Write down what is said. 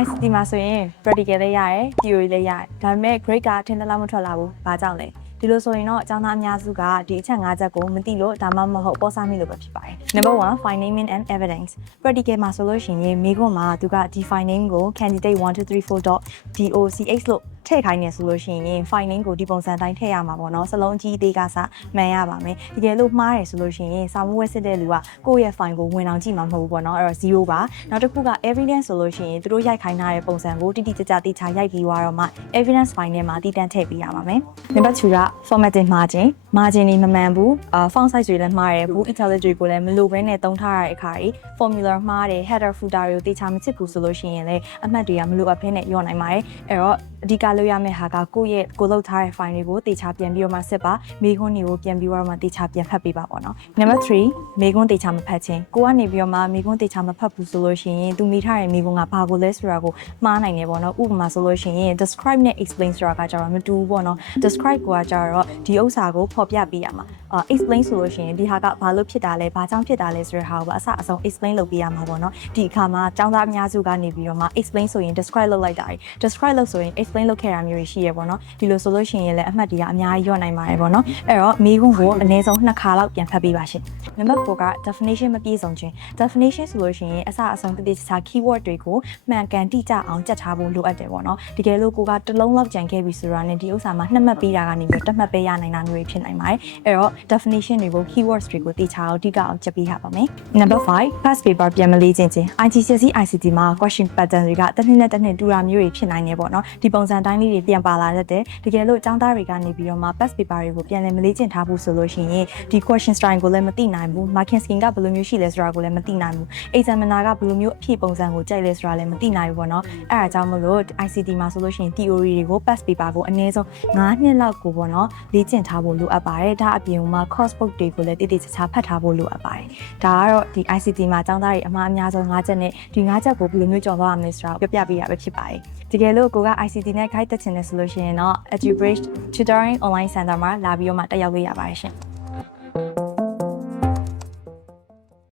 ICT မှာဆိုရင် practical လေးရတယ် theory လေးရတယ်ဒါပေမဲ့ grade ကထင်သလောက်မထွက်လာဘူးဘာကြောင့်လဲဒီလိုဆိုရင်တော့အကြောင်းသားအများစုကဒီအချက်၅ချက်ကိုမသိလို့ဒါမှမဟုတ်ပေါ်စားမိလို့ပဲဖြစ်ပါတယ် Number 1 finding and evidence practical မှာဆိုလို့ရှိရင်မိခွန်းမှာသူကဒီ finding ကို candidate 1234.doch လို့ထည့်ခိုင်းနေဆိုလို့ရှိရင် finding ကိုဒီပုံစံတိုင်းထည့်ရမှာပေါ့နော်စလုံးကြီးသေးကစားမှန်ရပါမယ်တကယ်လို့မှားတယ်ဆိုလို့ရှိရင်စာမှုဝဲစစ်တဲ့လူကကိုယ့်ရဲ့ file ကိုဝင်အောင်ကြည့်မှာမဟုတ်ဘူးပေါ့နော်အဲ့တော့0ပါနောက်တစ်ခုက evidence ဆိုလို့ရှိရင်သူတို့ရိုက်ခိုင်းထားတဲ့ပုံစံကိုတိတိကျကျတိကျရိုက်ပြီးသွားတော့မှ evidence file ထဲမှာတည်တံ့ထည့်ပေးရပါမယ် Number 2က formatting margin တွေမမှန်ဘူးfont size တွေလည်းမှားတယ်ဘူး intelligent တွေကိုလည်းမလိုဘဲနဲ့တုံးထားရတဲ့အခါကြီး formula မှားတယ် header footer တွေကိုတိကျမချစ်ဘူးဆိုလို့ရှိရင်လည်းအမှတ်တွေကမလိုအပ်ဘဲနဲ့ညော့နိုင်ပါတယ်အဲ့တော့အဓိကလုပ်ရမယ့်ဟာကကိုလောက်ထားတဲ့ file တွေကိုတေချာပြန်ပြီးတော့မှစစ်ပါမိခွန်းတွေကိုပြန်ပြီးတော့မှတေချာပြန်ဖတ်ပေးပါပေါ့နော် Number 3မိခွန်းတေချာမဖတ်ခြင်းကိုကနေပြီးတော့မှမိခွန်းတေချာမဖတ်ဘူးဆိုလို့ရှိရင်သူမိထားတဲ့မိခွန်းကဘာကိုလဲဆိုတာကိုမှားနိုင်တယ်ပေါ့နော်ဥပမာဆိုလို့ရှိရင် describe နဲ့ explain ဆိုတာကကြတော့မတူဘူးပေါ့နော် describe ကကြတော့ဒီဥစ္စာကိုဖော်ပြပေးရမှာexplain ဆိုလို့ရှိရင်ဒီဟာကဘာလို့ဖြစ်တာလဲဘာကြောင့်ဖြစ်တာလဲဆိုတဲ့ဟာကိုအစအဆုံး explain လုပ်ပေးရမှာပေါ့နော်ဒီအခါမှာចောင်းသားအများစုကနေပြီးတော့မှ explain ဆိုရင် describe လုပ်လိုက်တာ describe လို့ဆိုရင် explain လုပ်ခဲ့တာမျိုးရှိရပေါ့နော်ဒီလိုဆိုလို့ရှိရင်လည်းအမှတ်တရအများကြီးညော့နိုင်ပါတယ်ပေါ့နော်အဲ့တော့မိခွန်းကိုအနည်းဆုံး2ခါလောက်ပြန်ဖတ်ပေးပါရှင် Number 4က definition မပြည့်စုံခြင်း definition ဆိုလို့ရှိရင်အစအဆုံးတတိချာ keyword တွေကိုမှန်ကန်တိကျအောင်ကြက်ထားဖို့လိုအပ်တယ်ပေါ့နော်တကယ်လို့ကိုကတစ်လုံးလောက်ကြံခဲ့ပြီဆိုတာနဲ့ဒီဥစ္စာမှာ2မှတ်ပေးတာကနေပြီးတစ်မှတ်ပေးရနိုင်တာမျိုးဖြစ်နိုင်ပါတယ်အဲ့တော့ definition တွေကို keywords တွေကိုတိကျအောင်အဓိကအောင်ကြက်ပေးရပါမယ် Number 5 past paper ပြန်မလေးခြင်း IGCSE ICT မှာ question pattern တွေကတစ်နှစ်နဲ့တစ်နှစ်တူတာမျိုးတွေဖြစ်နိုင်နေပေါ့နော်ဒီပုံစံတိုင်းလေးတွေပြန်ပါလာတတ်တယ်တကယ်လို့ကျောင်းသားတွေကနေပြီးတော့မှ past paper တွေကိုပြန်လည်မလေးကျင့်ထားဖို့ဆိုလို့ရှိရင်ဒီ question style ကိုလည်းမသိနိုင်ဘူး marking scheme ကဘယ်လိုမျိုးရှိလဲဆိုတာကိုလည်းမသိနိုင်ဘူး examiner ကဘယ်လိုမျိုးအဖြေပုံစံကိုကြိုက်လဲဆိုတာလည်းမသိနိုင်ဘူးပေါ့နော်အဲ့ဒါကြောင့်မလို့ ICT မှာဆိုလို့ရှိရင် theory တွေကို past paper ကိုအနည်းဆုံး9နှစ်လောက်ကိုပေါ့နော်လေ့ကျင့်ထားဖို့လိုအပ်ပါတယ်ဒါအပြင်မှာ course book တွေကိုလည်းတည်တည်ချာချာဖတ်ထားဖို့လိုအပ်ပါတယ်ဒါကတော့ဒီ ICT မှာကျောင်းသားတွေအမှားအများဆုံး5ချက်နဲ့ဒီ5ချက်ကိုဘယ်လိုမျိုးကျော်သွားရမလဲဆိုတာကိုပြပြပေးရပဲဖြစ်ပါတယ်တကယ်လို့ကိုက ICT နဲ့ guide တက်ချင်တယ်ဆိုလို့ရှိရင်တော့ EduBridge Tutoring Online Center မှာလာပြီးတော့မှတက်ရောက်လို့ရပါတယ်ရှင်